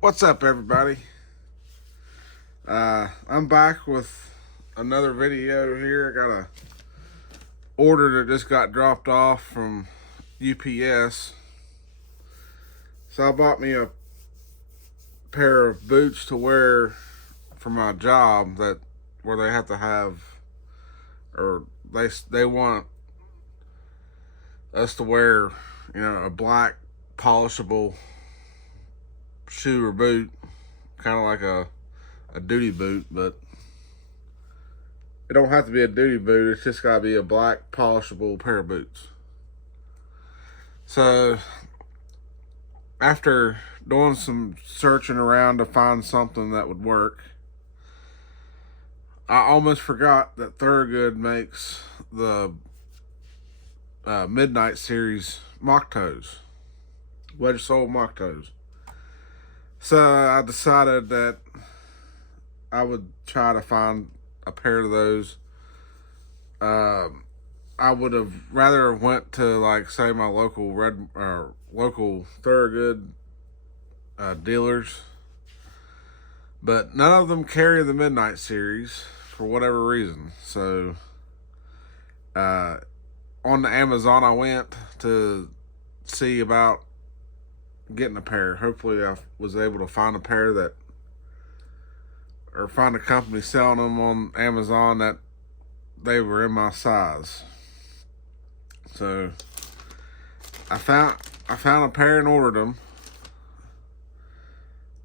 What's up, everybody? I'm back with another video here. I got a order that just got dropped off from UPS. So I bought me a pair of boots to wear for my job where they have to have, or they want us to wear, a black polishable shoe or boot, kind of like a duty boot, but it don't have to be a duty boot. It's just gotta be a black polishable pair of boots. So after doing some searching around to find something that would work, I almost forgot that Thorogood makes the Midnight Series mock toes, wedge sole mock toes. So I decided that I would try to find a pair of those. I would have rather went to, like, say, my local local Thorogood dealers, but none of them carry the Midnight Series for whatever reason. So on the Amazon, I went to see about getting a pair. Hopefully I was able to find a pair or find a company selling them on Amazon that they were in my size. So I found a pair and ordered them.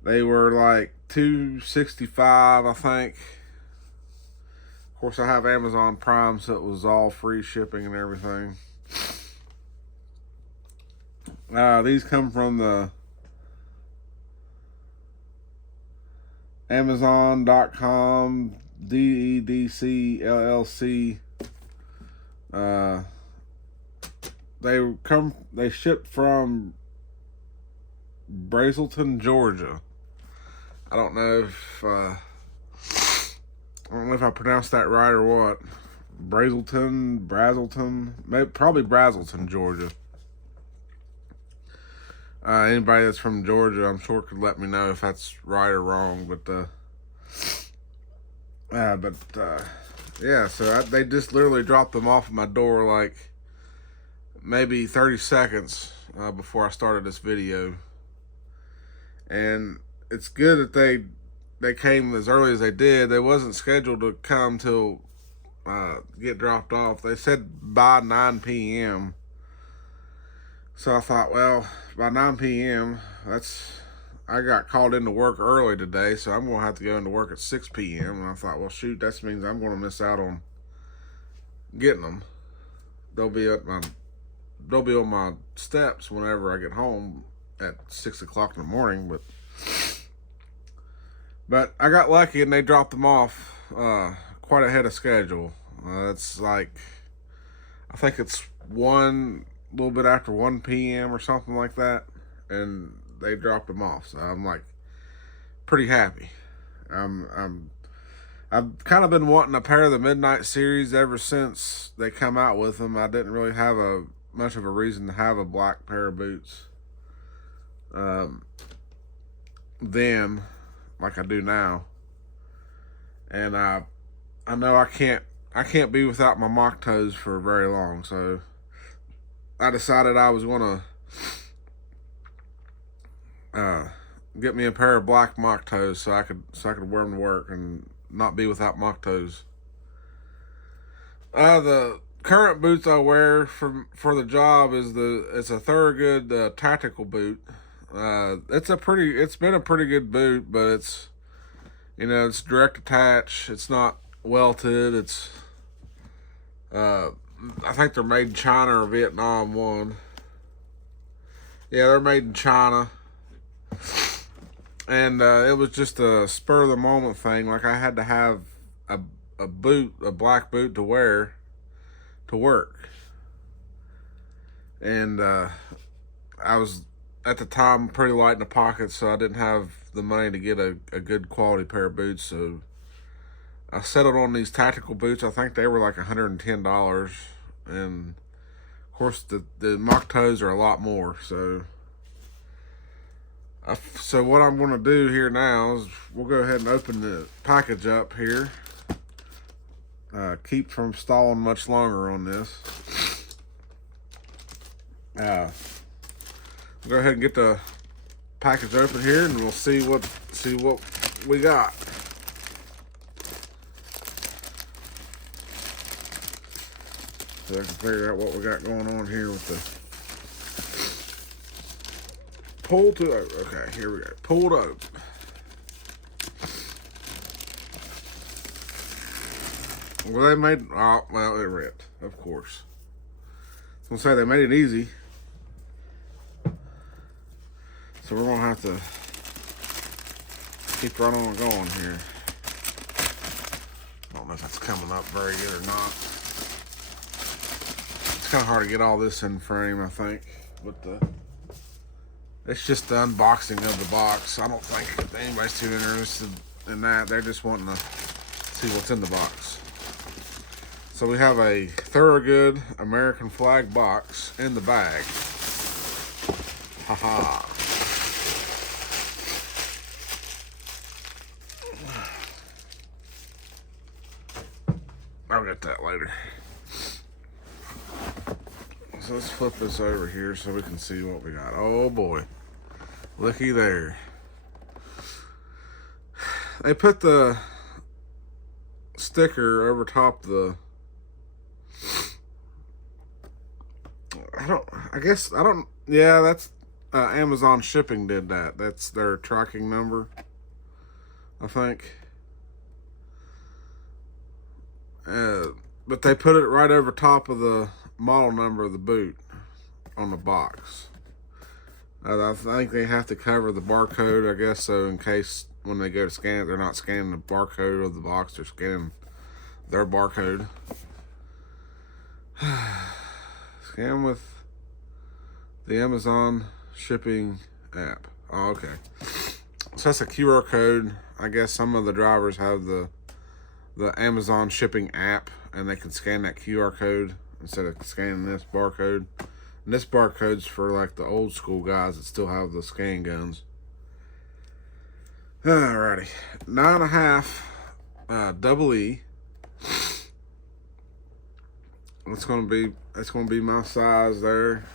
They were like $265, I think. Of course, I have Amazon Prime, so it was all free shipping and everything. These come from the Amazon.com DEDC LLC. They ship from Brazelton, Georgia. I don't know if I pronounced that right or what. Brazelton, maybe, probably Brazelton, Georgia. Anybody that's from Georgia, I'm sure, could let me know if that's right or wrong. Yeah. So they just literally dropped them off at my door, like maybe 30 seconds before I started this video. And it's good that they came as early as they did. They wasn't scheduled to come till get dropped off. They said by 9 p.m. So I thought, well, by 9 p.m., I got called into work early today, so I'm going to have to go into work at 6 p.m. And I thought, well, shoot, that means I'm going to miss out on getting them. They'll be on my steps whenever I get home at 6 o'clock in the morning. But I got lucky and they dropped them off quite ahead of schedule. It's like, I think it's a little bit after 1 p.m. or something like that, and they dropped them off. So I'm like pretty happy. I've kind of been wanting a pair of the Midnight Series ever since they come out with them. I didn't really have much of a reason to have a black pair of boots then, like I do now. And I know I can't be without my mock toes for very long, so I decided I was gonna get me a pair of black mock toes so I could wear them to work and not be without mock toes. The current boots I wear for the job it's a Thorogood tactical boot. It's been a pretty good boot, but it's direct attach. It's not welted. I think they're made in China or Vietnam, one. Yeah, they're made in China. And it was just a spur of the moment thing. Like, I had to have a black boot to wear to work. And I was, at the time, pretty light in the pocket, so I didn't have the money to get a good quality pair of boots. So I settled on these tactical boots. I think they were like $110. And of course the mock toes are a lot more. So So what I'm going to do here now is we'll go ahead and open the package up here. Keep from stalling much longer on this. We'll go ahead and get the package open here, and we'll see what we got. So I can figure out what we got going on here with the pull to open. Okay, here we go. Pulled open. Well, they made, oh, well, it ripped, of course. I was gonna say they made it easy. So we're gonna have to keep right on going here. I don't know if that's coming up very good or not. It's kind of hard to get all this in frame, I think. But it's just the unboxing of the box. I don't think anybody's too interested in that. They're just wanting to see what's in the box. So we have a Thorogood American flag box in the bag. Haha. I'll get that later. So let's flip this over here so we can see what we got. Oh boy. Looky there. They put the sticker over top the, yeah, that's Amazon shipping did that. That's their tracking number, I think. But they put it right over top of the model number of the boot on the box. I think they have to cover the barcode, I guess, so in case when they go to scan it, they're not scanning the barcode of the box, they're scanning their barcode. Scan with the Amazon shipping app. Oh, okay. So that's a QR code. I guess some of the drivers have the Amazon shipping app, and they can scan that QR code instead of scanning this barcode. And this barcode's for like the old school guys that still have the scan guns. Alrighty, 9.5 double E. That's gonna be my size there.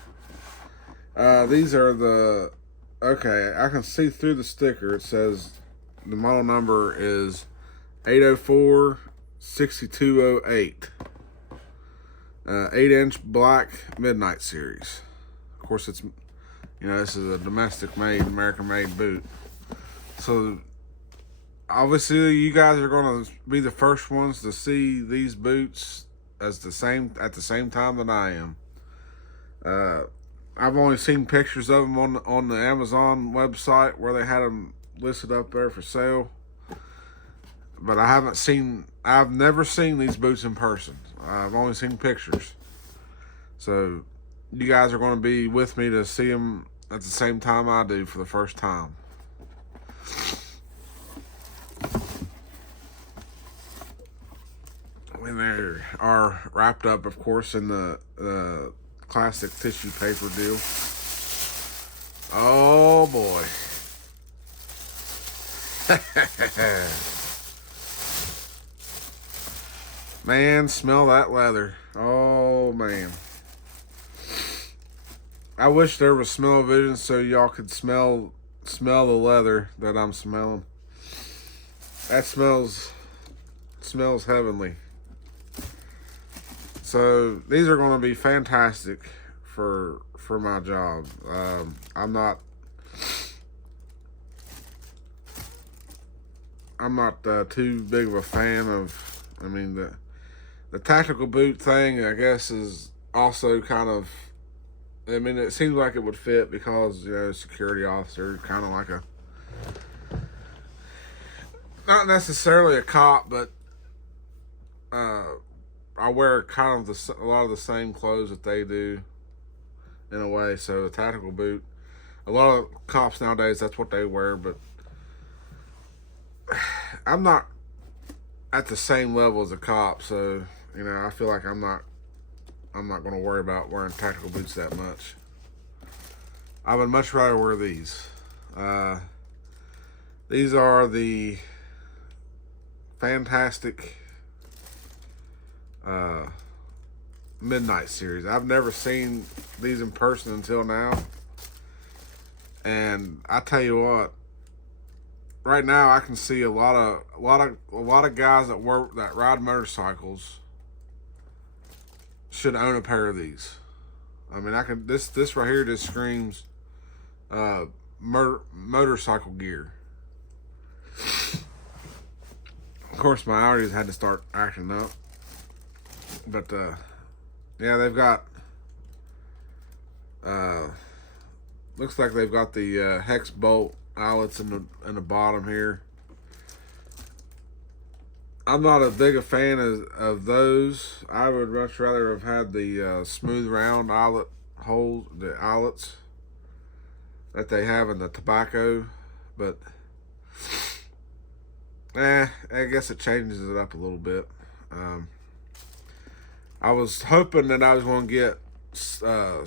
These are the, okay, I can see through the sticker. It says the model number is 804-6208. 8-inch black midnight series. Of course, it's, this is a domestic made, American made boot. So obviously you guys are going to be the first ones to see these boots at the same time that I am. I've only seen pictures of them on the Amazon website where they had them listed up there for sale. But I've never seen these boots in person. I've only seen pictures. So you guys are going to be with me to see them at the same time I do for the first time. And they are wrapped up, of course, in the classic tissue paper deal. Oh boy. Man, smell that leather. Oh man. I wish there was smell-o-vision so y'all could smell the leather that I'm smelling. That smells heavenly. So these are going to be fantastic for my job. I'm not too big of a fan of, the tactical boot thing, I guess, is also kind of, it seems like it would fit because, security officer, kind of like not necessarily a cop, but I wear kind of a lot of the same clothes that they do in a way. So a tactical boot, a lot of cops nowadays, that's what they wear, but I'm not at the same level as a cop, so I feel like I'm not going to worry about wearing tactical boots that much. I would much rather wear these. These are the fantastic Midnight series. I've never seen these in person until now, and I tell you what, right now I can see a lot of guys that ride motorcycles should own a pair of these. I mean, this right here just screams motorcycle gear. Of course, my allergies had to start acting up, but yeah, they've got looks like they've got the hex bolt eyelets in the bottom here. I'm not as big a fan of those. I would much rather have had the smooth round eyelet holes, the eyelets that they have in the tobacco, but I guess it changes it up a little bit. I was hoping that I was going to get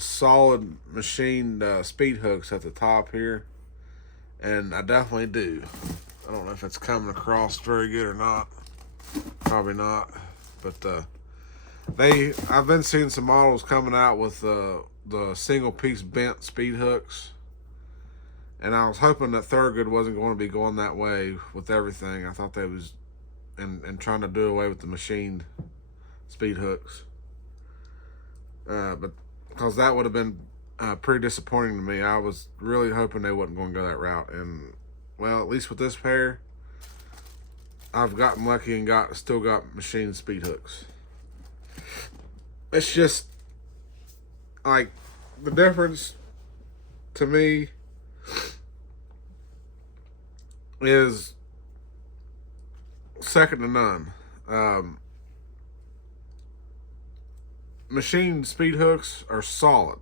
solid machined speed hooks at the top here, and I definitely do. I don't know if it's coming across very good or not. Probably not, but I've been seeing some models coming out with the single piece bent speed hooks, and I was hoping that Thorogood wasn't going to be going that way with everything. I thought they was and trying to do away with the machined speed hooks, but because that would have been pretty disappointing to me. I was really hoping they wasn't going to go that route, and well, at least with this pair, I've gotten lucky and still got machined speed hooks. It's just like the difference to me is second to none. Machined speed hooks are solid.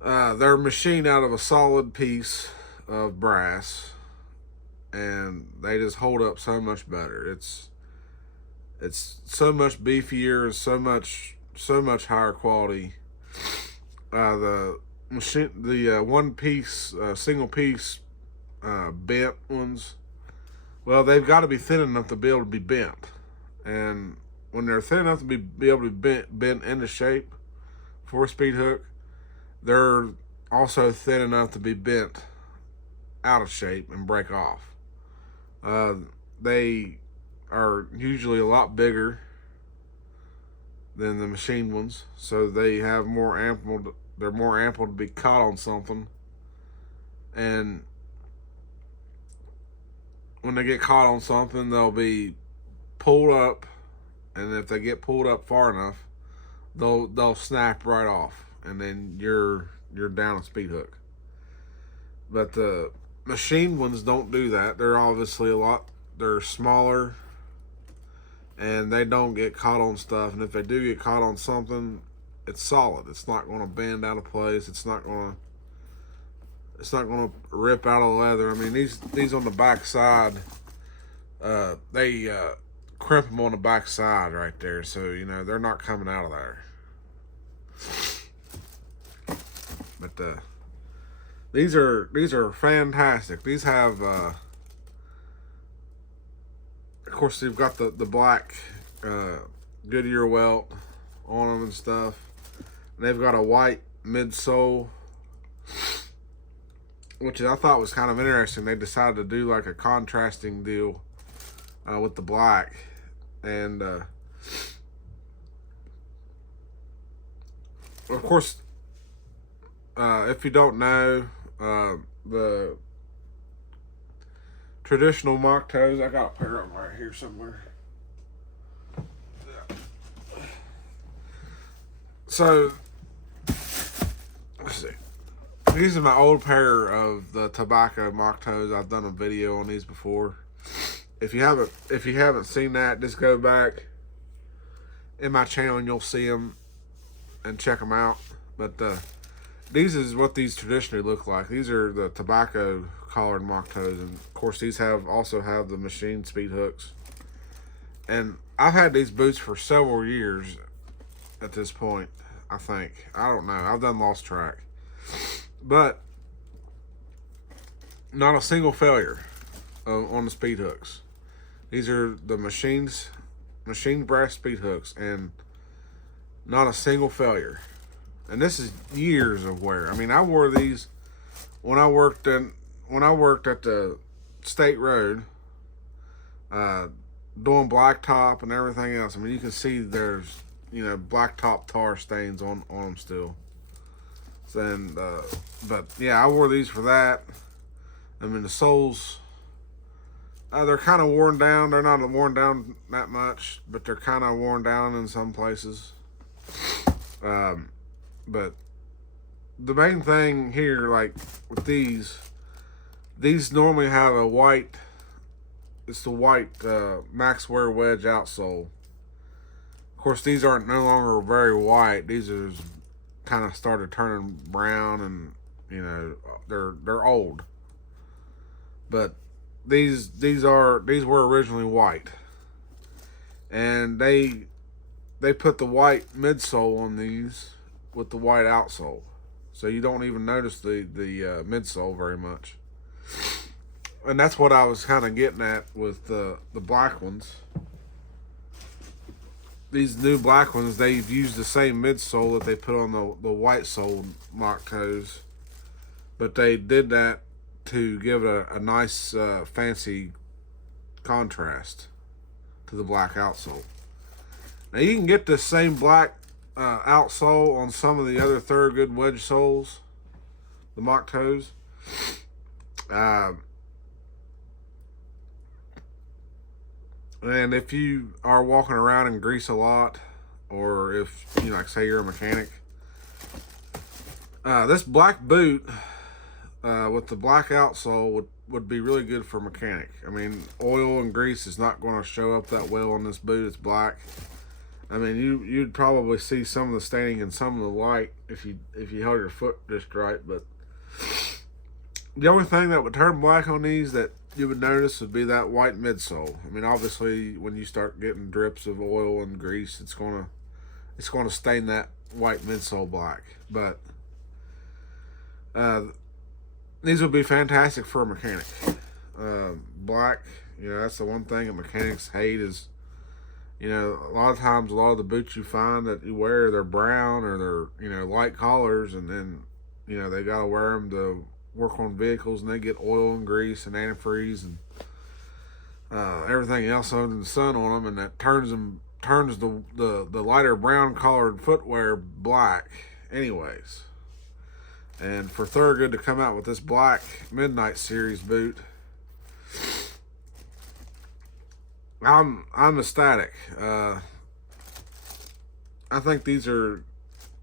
They're machined out of a solid piece of brass, and they just hold up so much better. It's so much beefier, so much higher quality. The one piece, single piece, bent ones, well, they've got to be thin enough to be able to be bent, and when they're thin enough to be able to be bent into shape for a speed hook, they're also thin enough to be bent out of shape and break off. They are usually a lot bigger than the machined ones, so they have more ample. They're more ample to be caught on something, and when they get caught on something, they'll be pulled up, and if they get pulled up far enough, they'll snap right off, and then you're down a speed hook. But the machined ones don't do that. They're obviously they're smaller, and they don't get caught on stuff. And if they do get caught on something, it's solid. It's not going to bend out of place. It's not going to rip out of the leather. I mean, these on the back side, they crimp them on the back side right there, so you know they're not coming out of there. But these are fantastic. These have of course, they've got the black Goodyear welt on them and stuff, and they've got a white midsole, which I thought was kind of interesting. They decided to do like a contrasting deal with the black, and of course, if you don't know, the traditional mock toes, I got a pair of them right here somewhere. Yeah. So, let's see. These are my old pair of the tobacco mock toes. I've done a video on these before. If you haven't seen that, just go back in my channel and you'll see them and check them out. But these is what these traditionally look like. These are the tobacco collared mock toes, and of course these also have the machined speed hooks. And I've had these boots for several years at this point. I think, I don't know, I've done lost track. But Not a single failure on the speed hooks. These are the machined brass speed hooks, and not a single failure. And this is years of wear. I mean, I wore these when I worked at the state road, doing blacktop and everything else. I mean, you can see there's blacktop tar stains on them still. And but yeah, I wore these for that. I mean, the soles, they're kind of worn down. They're not worn down that much, but they're kind of worn down in some places. But the main thing here, like with these normally have a white, it's the white Max Wear wedge outsole. Of course, these aren't no longer very white. These are kind of started turning brown, and they're old. But these were originally white, and they put the white midsole on these with the white outsole, so you don't even notice the midsole very much. And that's what I was kind of getting at with the black ones. These new black ones, they've used the same midsole that they put on the white soled mock toes, but they did that to give it a nice fancy contrast to the black outsole. Now you can get the same black outsole on some of the other Thorogood wedge soles, the mock toes. And if you are walking around in grease a lot, or if like say you're a mechanic, this black boot with the black outsole would be really good for a mechanic. I mean, oil and grease is not going to show up that well on this boot. It's black. I mean, you'd probably see some of the staining and some of the light if you held your foot just right. But the only thing that would turn black on these that you would notice would be that white midsole. I mean, obviously, when you start getting drips of oil and grease, it's gonna stain that white midsole black. But these would be fantastic for a mechanic. Black, that's the one thing that mechanics hate is, a lot of times a lot of the boots you find that you wear, they're brown or they're light collars, and then they gotta wear them to work on vehicles, and they get oil and grease and antifreeze and everything else under the sun on them, and that turns the lighter brown collared footwear black anyways. And for Thorogood to come out with this black Midnight Series boot, I'm ecstatic. I think these are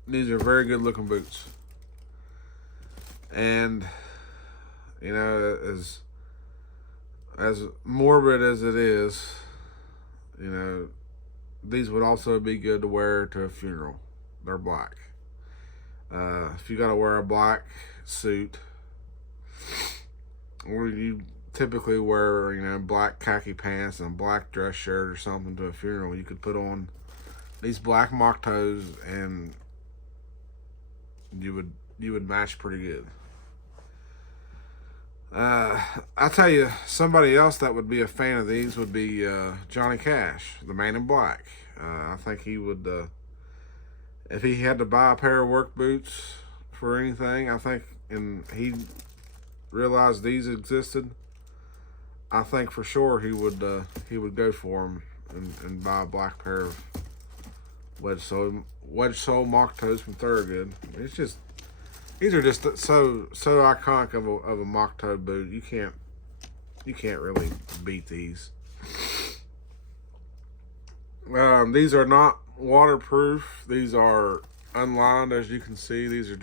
very good looking boots. And as morbid as it is, these would also be good to wear to a funeral. They're black. If you got to wear a black suit, or you typically wear black khaki pants and a black dress shirt or something to a funeral, you could put on these black mock toes and you would match pretty good. I tell you, somebody else that would be a fan of these would be Johnny Cash, the Man in Black. I think he would, if he had to buy a pair of work boots for anything, I think, and he realized these existed, I think for sure he would go for them and buy a black pair of wedge sole mock toes from Thorogood. It's just, these are just so iconic of a mock toe boot. You can't really beat these. These are not waterproof. These are unlined, as you can see. These are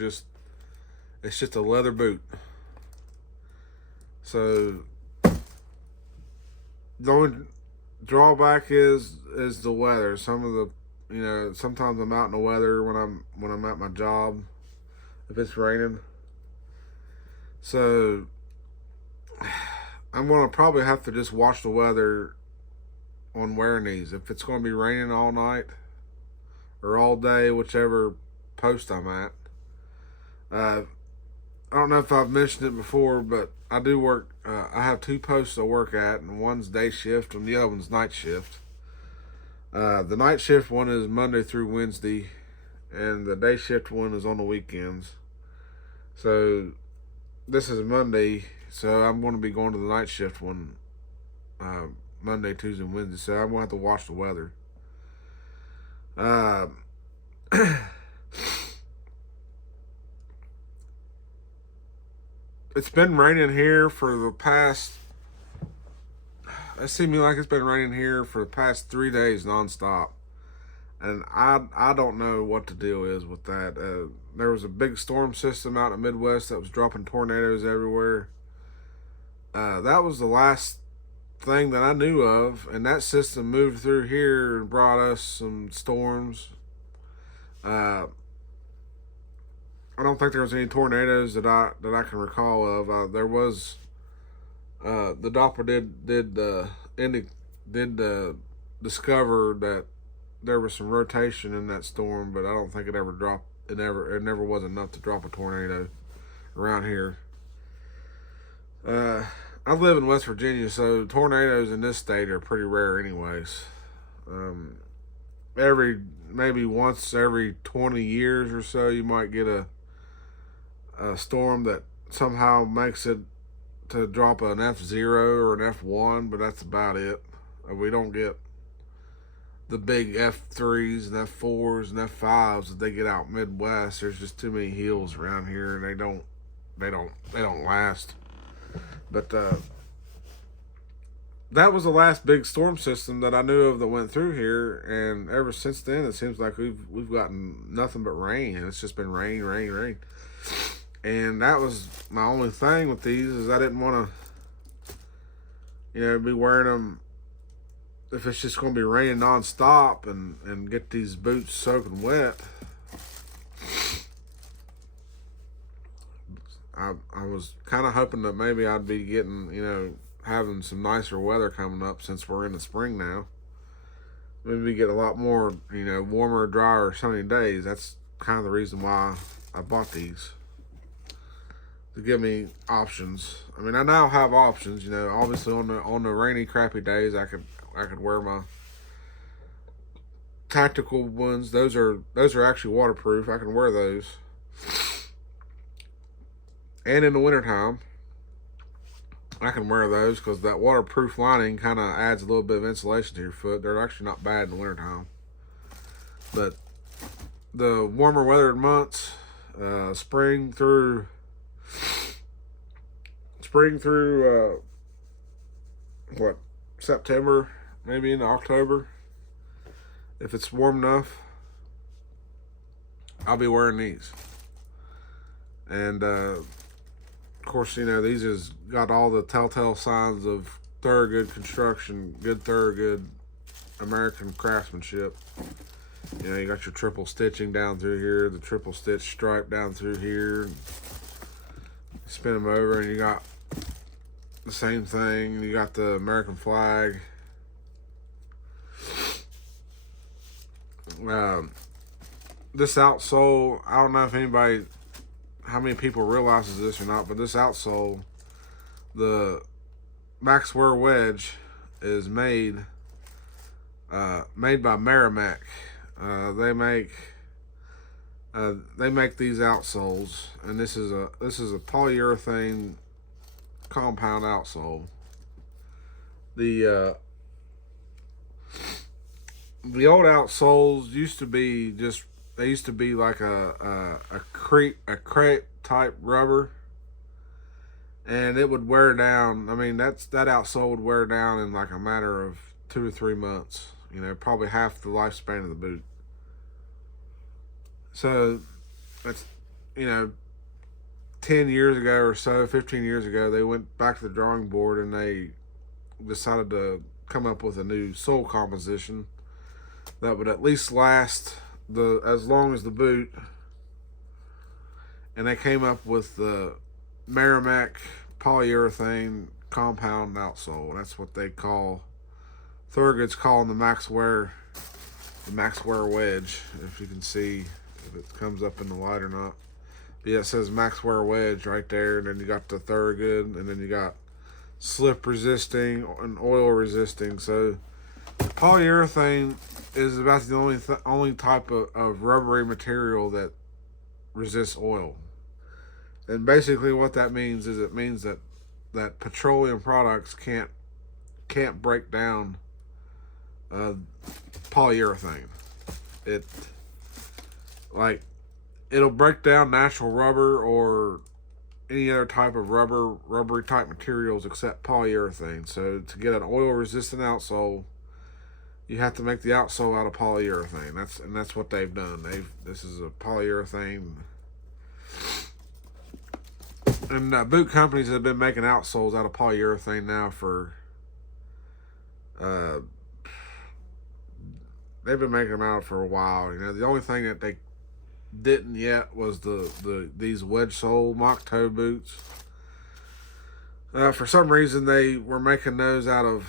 it's just a leather boot. So the only drawback is the weather. Some of the sometimes I'm out in the weather when I'm at my job, if it's raining. So I'm gonna probably have to just watch the weather on wearing these. If it's gonna be raining all night or all day, whichever post I'm at, I don't know if I've mentioned it before, but I do work. I have two posts I work at, and one's day shift and the other one's night shift. The night shift one is Monday through Wednesday, and the day shift one is on the weekends. So this is Monday, so I'm going to be going to the night shift one Monday, Tuesday, and Wednesday. So I'm going to have to watch the weather. Uh, it's been raining here for the past. It seems like it's been raining here for the past 3 days nonstop, and I don't know what the deal is with that. There was a big storm system out in the Midwest that was dropping tornadoes everywhere. That was the last thing that I knew of, and that system moved through here and brought us some storms. I don't think there was any tornadoes that I can recall of. There was the Doppler did discover that there was some rotation in that storm, but I don't think it ever dropped. It never was enough to drop a tornado around here. I live in West Virginia, so tornadoes in this state are pretty rare, anyways. Maybe once every 20 years or so, you might get a storm that somehow makes it to drop an F0 or an F1, but that's about it. We don't get the big F3s and F4s and F5s that they get out Midwest. There's just too many hills around here, and they don't last. But that was the last big storm system that I knew of that went through here, and ever since then, it seems like we've gotten nothing but rain, and it's just been rain, rain, rain. And that was my only thing with these, is I didn't want to, be wearing them if it's just going to be raining nonstop and get these boots soaking wet. I was kind of hoping that maybe I'd be getting, having some nicer weather coming up since we're in the spring now. Maybe get a lot more, warmer, drier, sunny days. That's kind of the reason why I bought these, to give me options. I mean, I now have options. Obviously on the rainy, crappy days, I could wear my tactical ones. Those are actually waterproof. I can wear those. And in the wintertime, I can wear those because that waterproof lining kind of adds a little bit of insulation to your foot. They're actually not bad in the wintertime. But the warmer weathered months, spring through September, maybe into October, if it's warm enough, I'll be wearing these. And of course, these has got all the telltale signs of Thorogood construction, good Thorogood American craftsmanship. You got your triple stitching down through here, the triple stitch stripe down through here. Spin them over, and you got the same thing. You got the American flag. This outsole, I don't know if how many people realizes this or not, but this outsole, the Maxwear wedge, is made by Merrimack. They make these outsoles, and this is a polyurethane compound outsole. The old outsoles used to be like a crepe type rubber, and it would wear down. I mean, that outsole would wear down in like a matter of 2 or 3 months. Probably half the lifespan of the boot. So that's 10 years ago or so, 15 years ago, they went back to the drawing board and they decided to come up with a new sole composition that would at least last as long as the boot. And they came up with the Merrimack polyurethane compound outsole. That's what they call, Thorogood's calling the Maxwear wedge, if you can see if it comes up in the light or not. But yeah, it says Max Wear Wedge right there, and then you got the Thorogood, and then you got slip resisting and oil resisting. So polyurethane is about the only type of rubbery material that resists oil. And basically what that means is it means that petroleum products can't break down polyurethane. It like it'll break down natural rubber or any other type of rubbery type materials except polyurethane. So to get an oil resistant outsole, you have to make the outsole out of polyurethane. That's what they've done. This is a polyurethane. And boot companies have been making outsoles out of polyurethane now for they've been making them out for a while. You know, the only thing that they didn't yet was these wedge sole mock toe boots. For some reason they were making those out of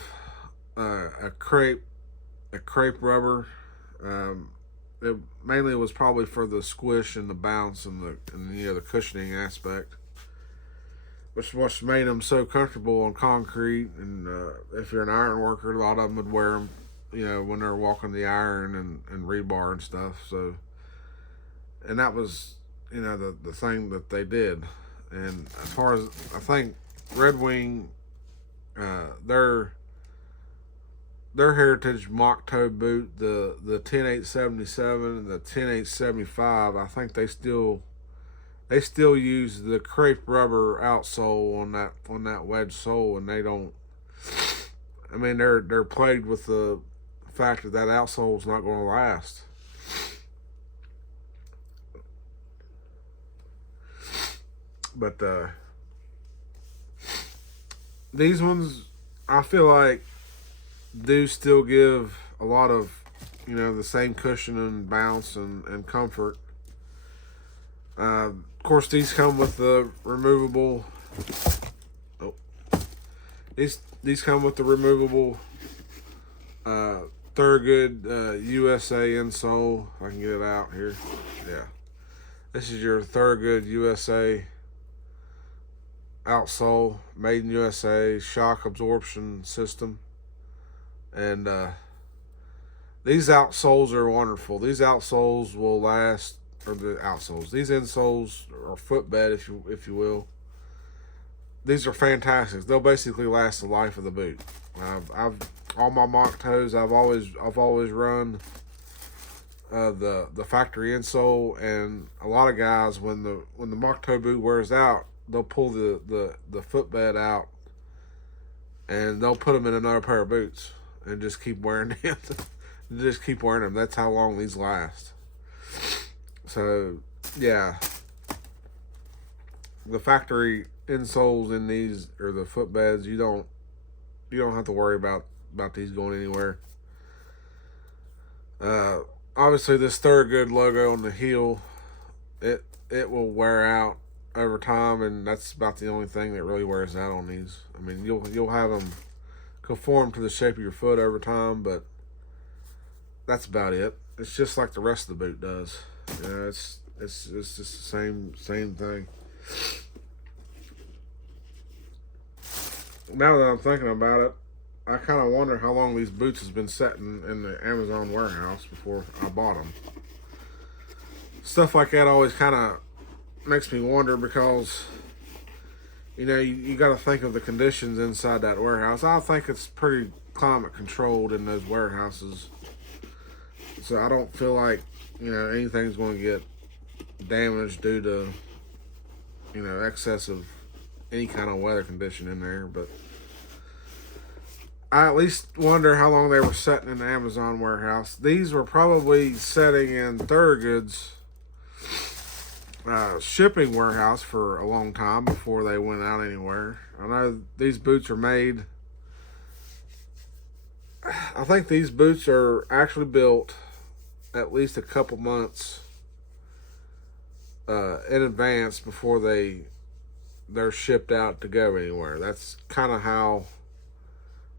a crepe rubber. It mainly was probably for the squish and the bounce and the cushioning aspect, which made them so comfortable on concrete. And if you're an iron worker, a lot of them would wear them, when they're walking the iron and rebar and stuff. So, and that was, the thing that they did. And as far as I think Red Wing, their heritage mock toe boot, the 10877 and the 10875, I think they still use the crepe rubber outsole on that wedge sole, and they don't. I mean, they're plagued with the fact that outsole is not going to last. But these ones, I feel like, do still give a lot of, the same cushion and bounce and comfort. Of course, these come with the removable. Oh, these come with the removable Thorogood USA insole. If I can get it out here. Yeah, this is your Thorogood USA outsole, made in USA, shock absorption system. And these outsoles are wonderful. These outsoles will last, or the outsoles. These insoles, or footbed, if you will. These are fantastic. They'll basically last the life of the boot. I've all my mock toes. I've always run the factory insole, and a lot of guys when the mock toe boot wears out, they'll pull the footbed out, and they'll put them in another pair of boots and just keep wearing them. Just keep wearing them. That's how long these last. So yeah, the factory insoles in these, or the footbeds, you don't have to worry about these going anywhere. Obviously this Thorogood logo on the heel, it will wear out over time, and that's about the only thing that really wears out on these. I mean, you'll have them conform to the shape of your foot over time, but that's about it. It's just like the rest of the boot does. It's just the same thing. Now that I'm thinking about it, I kind of wonder how long these boots has been sitting in the Amazon warehouse before I bought them. Stuff like that always kind of makes me wonder, because you got to think of the conditions inside that warehouse. I think it's pretty climate controlled in those warehouses, so I don't feel like anything's going to get damaged due to excess of any kind of weather condition in there. But I at least wonder how long they were sitting in the Amazon warehouse. These were probably sitting in Thorogood's shipping warehouse for a long time before they went out anywhere. I know these boots are made, I think these boots are actually built at least a couple months in advance before they're shipped out to go anywhere. That's kind of how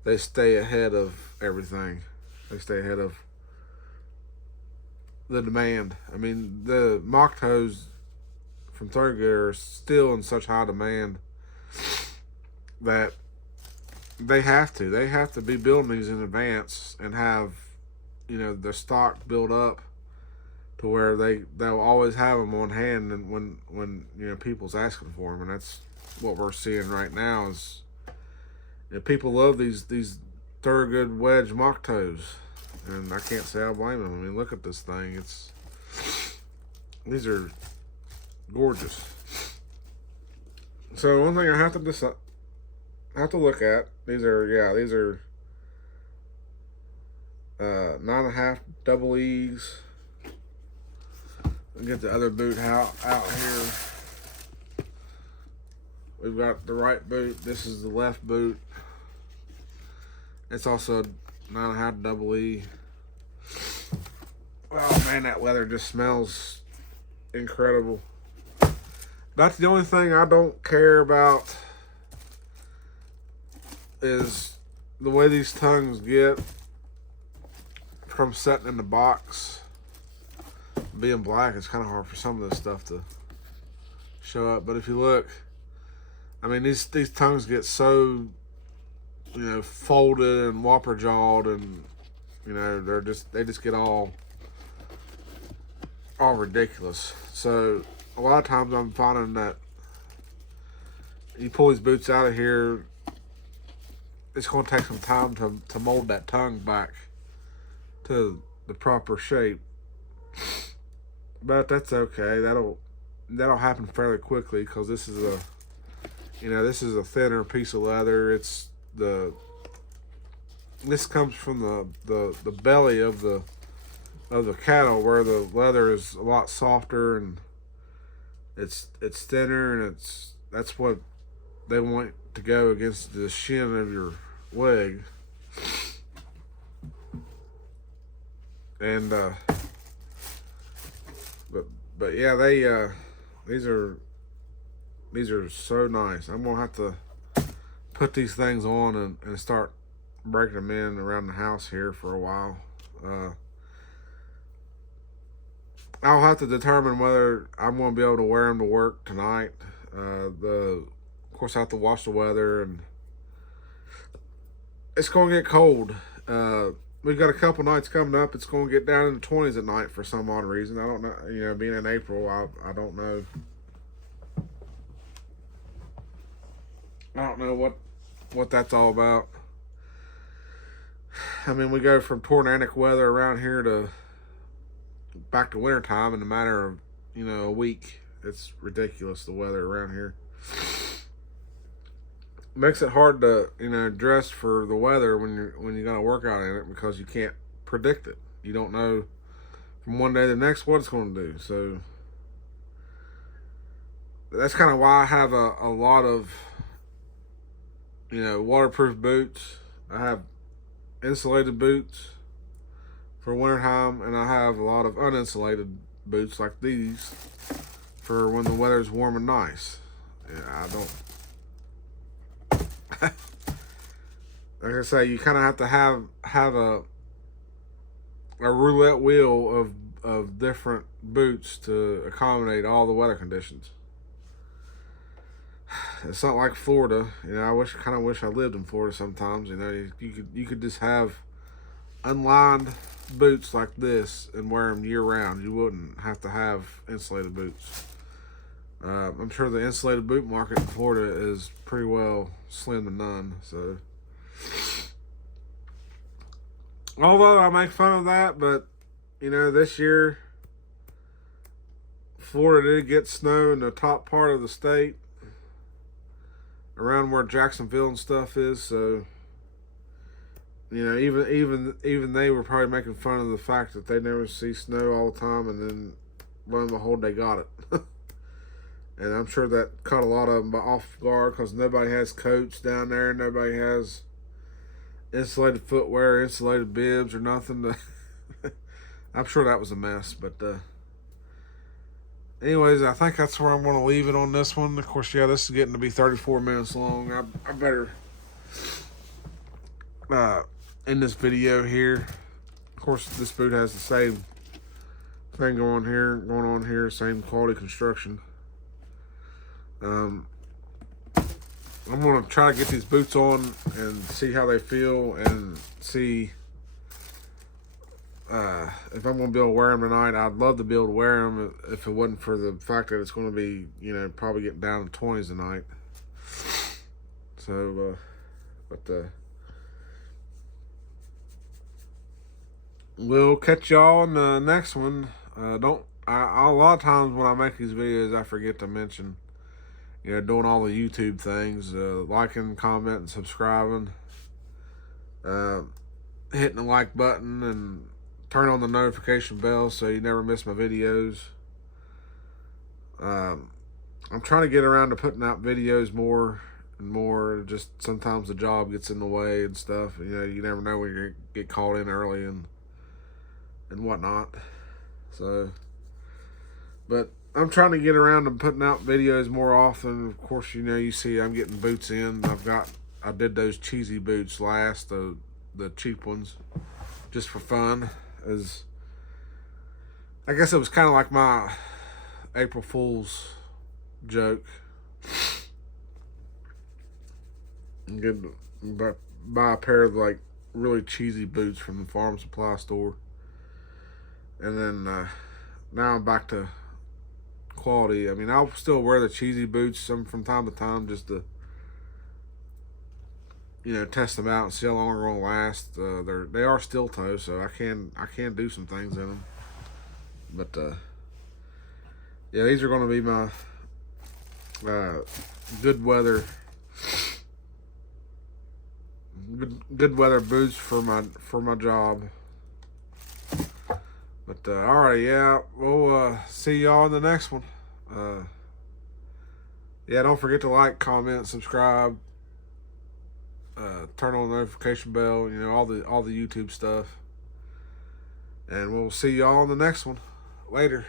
they stay ahead of everything. They stay ahead of the demand. I mean, the mock toes from Thorogood are still in such high demand that they have to be building these in advance and have, you know, their stock built up to where they'll always have them on hand, and when you know, people's asking for them. And that's what we're seeing right now is, you know, people love these Thorogood wedge mock toes, and I can't say I blame them. I mean, look at this thing. These are gorgeous. So one thing I have to look at, these are 9.5 double E's. I'll get the other boot out here. We've got the right boot. This is the left boot. It's also 9.5 double E. Oh man, that leather just smells incredible. That's the only thing I don't care about, is the way these tongues get from setting in the box. Being black, it's kind of hard for some of this stuff to show up. But if you look, I mean, these tongues get so, you know, folded and whopper jawed, and you know, they just get all ridiculous. So a lot of times I'm finding that you pull these boots out of here, it's going to take some time to mold that tongue back to the proper shape. But that's okay. That'll happen fairly quickly, because this is a thinner piece of leather. This comes from the belly of the cattle, where the leather is a lot softer and it's thinner, and that's what they want to go against the shin of your leg. And but yeah, these are so nice. I'm gonna have to put these things on and start breaking them in around the house here for a while. I'll have to determine whether I'm going to be able to wear them to work tonight. Of course, I have to watch the weather, and it's going to get cold. We've got a couple nights coming up. It's going to get down in the 20s at night for some odd reason. I don't know. You know, being in April, I don't know. I don't know what that's all about. I mean, we go from tornadic weather around here to back to winter time in a matter of, you know, a week. It's ridiculous, the weather around here. Makes it hard to, you know, dress for the weather when you're gonna work out in it, because you can't predict it. You don't know from one day to the next what it's going to do. So that's kind of why I have a lot of, you know, waterproof boots. I have insulated boots for wintertime, and I have a lot of uninsulated boots like these for when the weather's warm and nice. Yeah, I don't. Like I say, you kind of have to have a roulette wheel of different boots to accommodate all the weather conditions. It's not like Florida. You know, I kind of wish I lived in Florida sometimes. You know, you could just have unlined boots like this and wear them year round. You wouldn't have to have insulated boots. I'm sure the insulated boot market in Florida is pretty well slim to none. So, although I make fun of that, but you know, this year Florida did get snow in the top part of the state, around where Jacksonville and stuff is. So, you know, even they were probably making fun of the fact that they never see snow all the time, and then lo and behold, they got it. And I'm sure that caught a lot of them off guard, because nobody has coats down there. Nobody has insulated footwear, insulated bibs, or nothing. I'm sure that was a mess. But anyways, I think that's where I'm going to leave it on this one. Of course, yeah, this is getting to be 34 minutes long. I better end this video here. Of course, this boot has the same thing going on here, same quality construction. I'm gonna try to get these boots on and see how they feel, and see if I'm gonna be able to wear them tonight. I'd love to be able to wear them if it wasn't for the fact that it's gonna be, you know, probably getting down to 20s tonight. So, we'll catch y'all in the next one. A lot of times when I make these videos, I forget to mention, you know, doing all the YouTube things, liking, commenting, subscribing, hitting the like button, and turn on the notification bell so you never miss my videos. I'm trying to get around to putting out videos more and more. Just sometimes the job gets in the way and stuff. You know, you never know when you're gonna get called in early and whatnot. So, but I'm trying to get around to putting out videos more often. Of course, you know, you see I'm getting boots in. I did those cheesy boots last, the cheap ones, just for fun. I guess it was kind of like my April Fool's joke. Good, buy a pair of like really cheesy boots from the farm supply store, and then now I'm back to quality. I mean, I'll still wear the cheesy boots from time to time, just to, you know, test them out and see how long they're gonna last. They are steel toe, so I can do some things in them. But yeah, these are gonna be my good weather boots for my job. But alright, yeah, we'll see y'all in the next one. Yeah, don't forget to like, comment, subscribe, turn on the notification bell, you know, all the YouTube stuff. And we'll see y'all in the next one. Later.